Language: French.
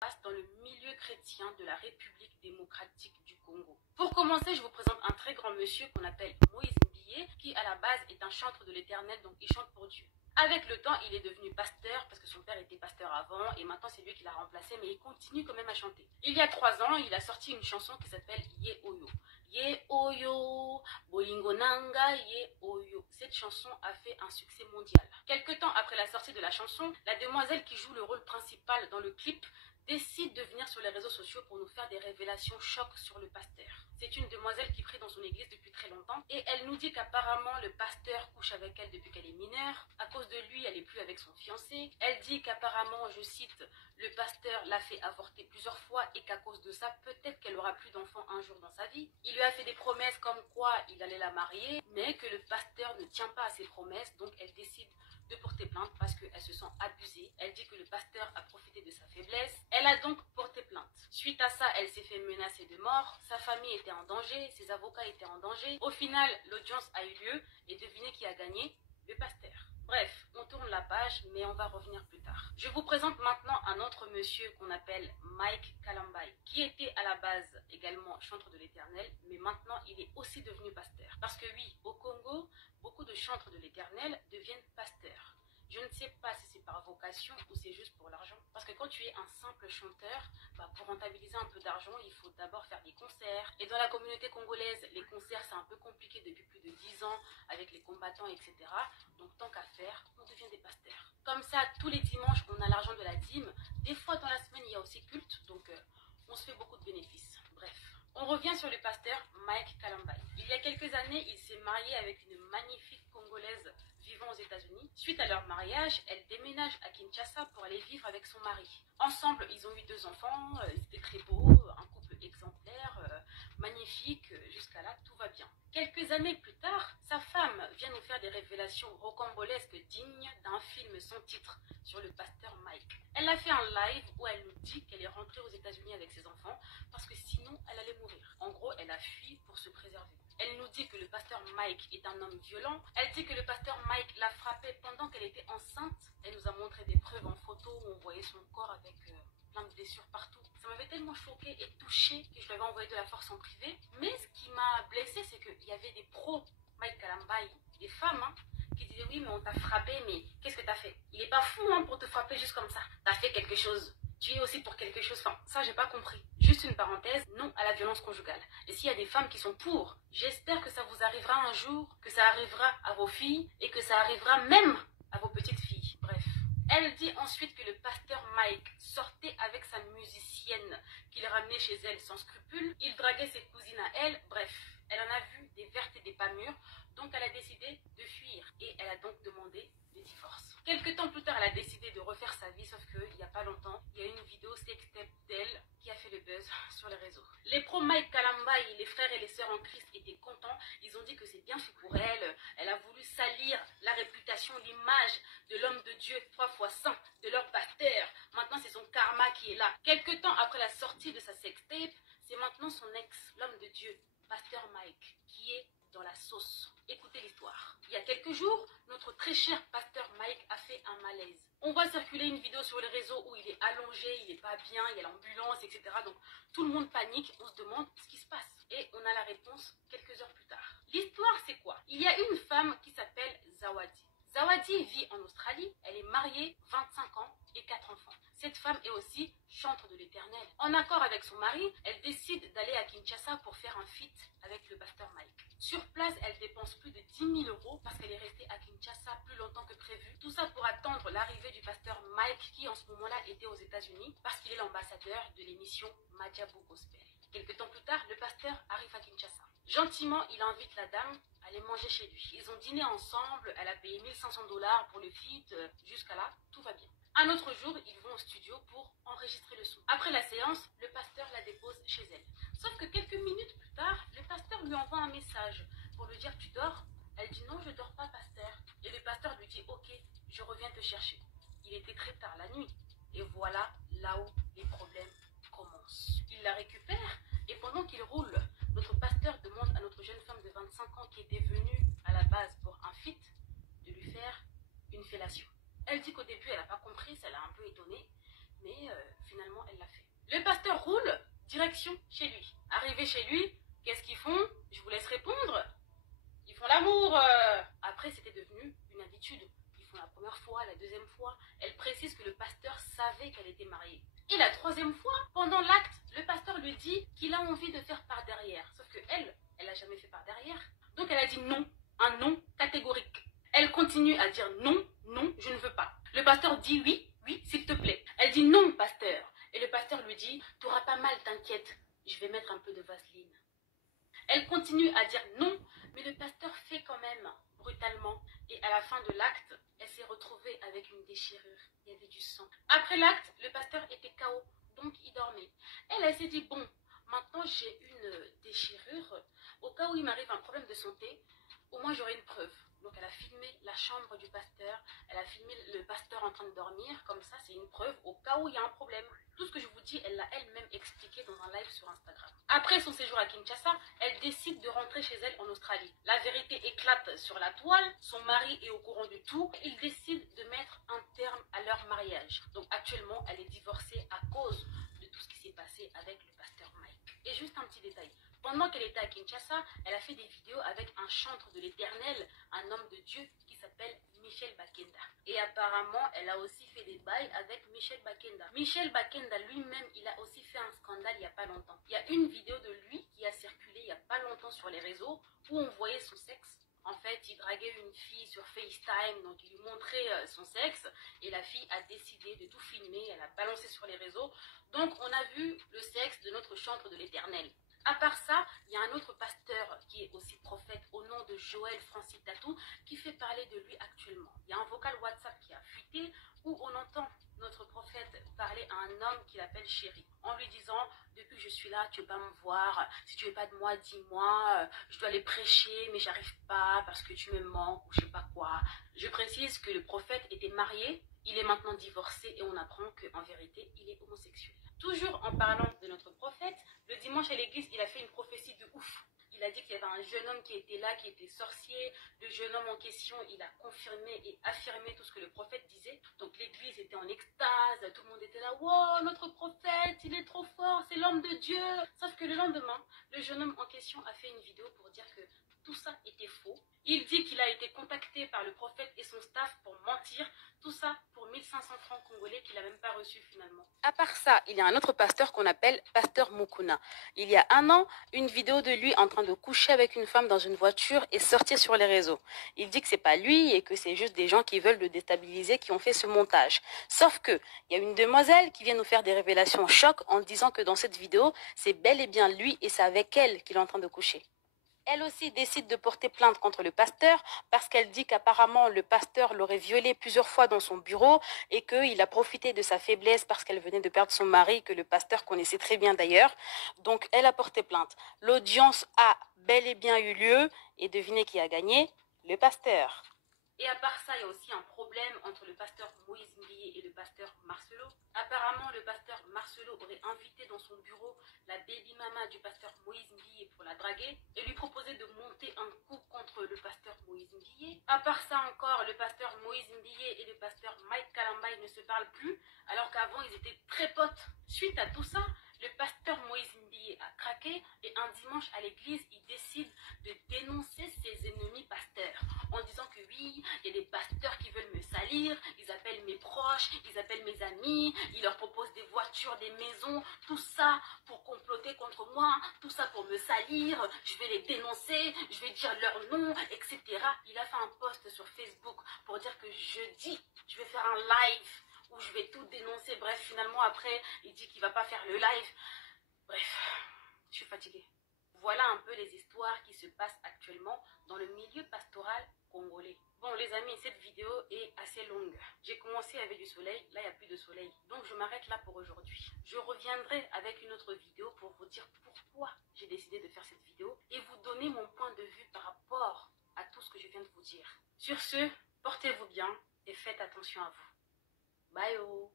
passe dans le milieu chrétien de la République démocratique du Congo. Pour commencer, je vous présente un très grand monsieur qu'on appelle Moïse Mbiye, qui à la base est un chantre de l'Éternel, donc il chante pour Dieu. Avec le temps, il est devenu pasteur parce que son père était pasteur avant et maintenant c'est lui qui l'a remplacé, mais il continue quand même à chanter. Il y a 3 ans, il a sorti une chanson qui s'appelle Ye Oyo. Ye Oyo, Bolingo Nanga, Ye Oyo. Cette chanson a fait un succès mondial. Quelque temps après la sortie de la chanson, la demoiselle qui joue le rôle principal dans le clip décide de venir sur les réseaux sociaux pour nous faire des révélations chocs sur le pasteur. C'est une demoiselle qui prie dans son église depuis très longtemps et elle nous dit qu'apparemment le pasteur couche avec elle depuis qu'elle est mineure. À cause de lui, elle n'est plus avec son fiancé. Elle dit qu'apparemment, je cite, le pasteur l'a fait avorter plusieurs fois et qu'à cause de ça, peut-être qu'elle aura plus d'enfants un jour dans sa vie. Il lui a fait des promesses comme quoi il allait la marier, mais que le pasteur ne tient pas à ses promesses, donc elle décide de porter plainte parce qu'elle se sent abusée. Elle dit que le pasteur a profité de sa faiblesse. Elle a donc porté plainte. Suite à ça, elle s'est fait menacer de mort. Sa famille était en danger, ses avocats étaient en danger. Au final, l'audience a eu lieu et devinez qui a gagné? Le pasteur. Bref, on tourne la page, mais on va revenir plus tard. Je vous présente maintenant un autre monsieur qu'on appelle Mike Kalambai, qui était à la base également chantre de l'Éternel, mais maintenant il est aussi devenu pasteur. Parce que oui, au Congo, beaucoup de chantres de l'Éternel deviennent pasteurs. Je ne sais pas si c'est par vocation ou c'est juste pour l'argent. Parce que quand tu es un simple chanteur, pour rentabiliser un peu d'argent, il faut d'abord faire des concerts. Et dans la communauté congolaise, les concerts, c'est un peu compliqué depuis plus de 10 ans avec les combattants, etc. Donc tant qu'à faire, on devient des pasteurs. Comme ça, tous les dimanches, on a l'argent de la dîme. Des fois, dans la semaine, il y a aussi culte. Donc on se fait beaucoup de bénéfices. Bref. On revient sur le pasteur Mike Kalambai. Il y a quelques années, il s'est marié avec une magnifique Congolaise vivant aux États-Unis. Suite à leur mariage, elle déménage à Kinshasa pour aller vivre avec son mari. Ensemble, ils ont eu 2 enfants, ils étaient très beaux, un couple exemplaire, magnifique, jusqu'à là, tout va bien. Quelques années plus tard, sa femme vient nous faire des révélations rocambolesques dignes d'un film sans titre sur le pasteur Mike. Elle a fait un live où elle nous dit qu'elle est rentrée aux États-Unis avec ses enfants parce que sinon elle allait mourir. En gros, elle a fui pour se préserver. Elle nous dit que le pasteur Mike est un homme violent. Elle dit que le pasteur Mike l'a frappée pendant qu'elle était enceinte. Elle nous a montré des preuves en photo où on voyait son corps avec plein de blessures partout. Ça m'avait tellement choquée et touchée que je lui avais envoyé de la force en privé. Mais ce qui m'a blessée, c'est qu'il y avait des pros Mike Kalambai, des femmes, qui disaient oui, mais on t'a frappé, mais qu'est-ce que t'as fait? Il est pas fou pour te frapper juste comme ça. T'as fait quelque chose. Tu es aussi pour quelque chose. Enfin, ça, j'ai pas compris. Juste une parenthèse, non à la violence conjugale. Et s'il y a des femmes qui sont pour, j'espère que ça vous arrivera un jour, que ça arrivera à vos filles et que ça arrivera même à vos petites filles. Bref. Elle dit ensuite que le pasteur Mike sortait avec sa musicienne qu'il ramenait chez elle sans scrupule. Il draguait ses cousines à elle. Bref, elle en a vu des vertes et des pas mûres. Donc elle a décidé de fuir et elle a donc demandé le divorce. Quelques temps plus tard, elle a décidé de refaire sa vie, sauf qu'il n'y a pas longtemps, il y a une vidéo sextape d'elle qui a fait le buzz sur les réseaux. Les pros Mike Kalambai, les frères et les sœurs en Christ étaient contents. Ils ont dit que c'est bien fait pour elle. Elle a voulu salir la réputation, l'image de l'homme de Dieu 3 fois saint, de leur pasteur. Maintenant, c'est son karma qui est là. Quelques temps après la sortie de sa sextape, c'est maintenant son ex, l'homme de Dieu, pasteur Mike, qui est dans la sauce. Écoutez l'histoire. Il y a quelques jours, notre très cher pasteur Mike a fait un malaise. On voit circuler une vidéo sur les réseaux où il est allongé, il n'est pas bien, il y a l'ambulance, etc. Donc tout le monde panique, on se demande ce qui se passe. Et on a la réponse quelques heures plus tard. L'histoire, c'est quoi? Il y a une femme qui s'appelle Zawadi. Zawadi vit en Australie, elle est mariée, 25 ans et 4 enfants. Cette femme est aussi chantre de l'Éternel. En accord avec son mari, elle décide d'aller à Kinshasa pour faire un feat avec le pasteur Mike. Sur place, elle dépense plus de 10 000 € parce qu'elle est restée à Kinshasa plus longtemps que prévu. Tout ça pour attendre l'arrivée du pasteur Mike qui en ce moment-là était aux États-Unis parce qu'il est l'ambassadeur de l'émission Madjabou Gospel. Quelques temps plus tard, le pasteur arrive à Kinshasa. Gentiment, il invite la dame à aller manger chez lui. Ils ont dîné ensemble, elle a payé 1 500 $ pour le feat. Jusqu'à là, tout va bien. Un autre jour, ils vont au studio pour enregistrer le son. Après la séance, le pasteur la dépose chez elle. Sauf que quelques minutes plus tard, le pasteur lui envoie un message pour lui dire « Tu dors ?» Elle dit « Non, je dors pas, pasteur. » Et le pasteur lui dit « Ok, je reviens te chercher. » Il était très tard la nuit. Et voilà là où les problèmes commencent. Il la récupère et pendant qu'il roule, notre pasteur demande à notre jeune femme de 25 ans qui était venue à la base pour un feat de lui faire une fellation. Elle dit qu'au début, elle n'a pas compris, ça l'a un peu étonnée. mais finalement elle l'a fait. Le pasteur roule, direction chez lui. Arrivé chez lui, qu'est-ce qu'ils font? Je vous laisse répondre. Ils font l'amour. Après, c'était devenu une habitude. Ils font la première fois, la deuxième fois. Elle précise que le pasteur savait qu'elle était mariée. Et la troisième fois, pendant l'acte, le pasteur lui dit qu'il a envie de faire par derrière. Sauf que elle n'a jamais fait par derrière. Donc elle a dit non, un non catégorique. Elle continue à dire non, non, je ne veux pas. Le pasteur dit oui, oui, s'il te plaît. Elle dit non, pasteur. Et le pasteur lui dit, t'auras pas mal, t'inquiète, je vais mettre un peu de vaseline. Elle continue à dire non, mais le pasteur fait quand même, brutalement. Et à la fin de l'acte, elle s'est retrouvée avec une déchirure. Il y avait du sang. Après l'acte, le pasteur était KO, donc il dormait. Elle s'est dit, bon, maintenant j'ai une déchirure. Au cas où il m'arrive un problème de santé, au moins j'aurai une preuve. Donc elle a filmé la chambre du pasteur, elle a filmé le pasteur en train de dormir, comme ça c'est une preuve au cas où il y a un problème. Tout ce que je vous dis, elle l'a elle-même expliqué dans un live sur Instagram. Après son séjour à Kinshasa, elle décide de rentrer chez elle en Australie. La vérité éclate sur la toile, son mari est au courant du tout, ils décident de mettre un terme à leur mariage. Donc actuellement, elle est divorcée à cause de tout ce qui s'est passé avec le pasteur Mike. Et juste un petit détail. Pendant qu'elle était à Kinshasa, elle a fait des vidéos avec un chantre de l'Éternel, un homme de Dieu qui s'appelle Michel Bakenda. Et apparemment, elle a aussi fait des bails avec Michel Bakenda. Michel Bakenda lui-même, il a aussi fait un scandale il n'y a pas longtemps. Il y a une vidéo de lui qui a circulé il n'y a pas longtemps sur les réseaux où on voyait son sexe. En fait, il draguait une fille sur FaceTime, donc il lui montrait son sexe. Et la fille a décidé de tout filmer, elle a balancé sur les réseaux. Donc on a vu le sexe de notre chantre de l'Éternel. À part ça, il y a un autre pasteur qui est aussi prophète au nom de Joël Francis Tatou qui fait parler de lui actuellement. Il y a un vocal WhatsApp qui a fuité où on entend notre prophète parler à un homme qu'il appelle chéri en lui disant « Depuis que je suis là, tu ne veux pas me voir, si tu ne veux pas de moi, dis-moi, je dois aller prêcher mais j'arrive pas parce que tu me manques ou je sais pas quoi. » Je précise que le prophète était marié, il est maintenant divorcé et on apprend qu'en vérité, il est homosexuel. Toujours en parlant de notre prophète, le dimanche à l'église, il a fait une prophétie de ouf. Il a dit qu'il y avait un jeune homme qui était là, qui était sorcier. Le jeune homme en question, il a confirmé et affirmé tout ce que le prophète disait. Donc l'église était en extase, tout le monde était là. Wow, notre prophète, il est trop fort, c'est l'homme de Dieu. Sauf que le lendemain, le jeune homme en question a fait une vidéo pour dire que tout ça était faux. Il dit qu'il a été contacté par le prophète et son staff pour mentir. Tout ça pour 1500 francs congolais qu'il n'a même pas reçu finalement. À part ça, il y a un autre pasteur qu'on appelle Pasteur Mukuna. Il y a un an, une vidéo de lui en train de coucher avec une femme dans une voiture est sortie sur les réseaux. Il dit que c'est pas lui et que c'est juste des gens qui veulent le déstabiliser qui ont fait ce montage. Sauf que il y a une demoiselle qui vient nous faire des révélations choc en disant que dans cette vidéo, c'est bel et bien lui et c'est avec elle qu'il est en train de coucher. Elle aussi décide de porter plainte contre le pasteur parce qu'elle dit qu'apparemment le pasteur l'aurait violée plusieurs fois dans son bureau et qu'il a profité de sa faiblesse parce qu'elle venait de perdre son mari, que le pasteur connaissait très bien d'ailleurs. Donc elle a porté plainte. L'audience a bel et bien eu lieu et devinez qui a gagné? Le pasteur. Et à part ça, il y a aussi un problème entre le pasteur Moïse Mbiye et le pasteur Marcelo. Apparemment, le pasteur Marcelo aurait invité dans son bureau la baby mama du pasteur Moïse Mbiye pour la draguer et lui proposer de monter un coup contre le pasteur Moïse Mbiye. À part ça encore, le pasteur Moïse Mbiye et le pasteur Mike Kalambay ne se parlent plus alors qu'avant ils étaient très potes. Suite à tout ça, le pasteur Moïse Mbiye a craqué et un dimanche à l'église, il décide de dénoncer ses ennemis pasteurs en disant que oui, il y a des pasteurs qui veulent me salir, ils appellent mes proches, ils appellent mes amis, ils leur proposent des voitures, des maisons, tout ça pour comploter contre moi, tout ça pour me salir, je vais les dénoncer, je vais dire leur nom, etc. Il a fait un post sur Facebook pour dire que jeudi, je vais faire un live où je vais tout dénoncer. Bref, finalement, après, il dit qu'il ne va pas faire le live. Bref, je suis fatiguée. Voilà un peu les histoires qui se passent actuellement dans le milieu pastoral congolais. Bon les amis, cette vidéo est assez longue. J'ai commencé avec du soleil, là il n'y a plus de soleil. Donc je m'arrête là pour aujourd'hui. Je reviendrai avec une autre vidéo pour vous dire pourquoi j'ai décidé de faire cette vidéo et vous donner mon point de vue par rapport à tout ce que je viens de vous dire. Sur ce, portez-vous bien et faites attention à vous. Bye oh.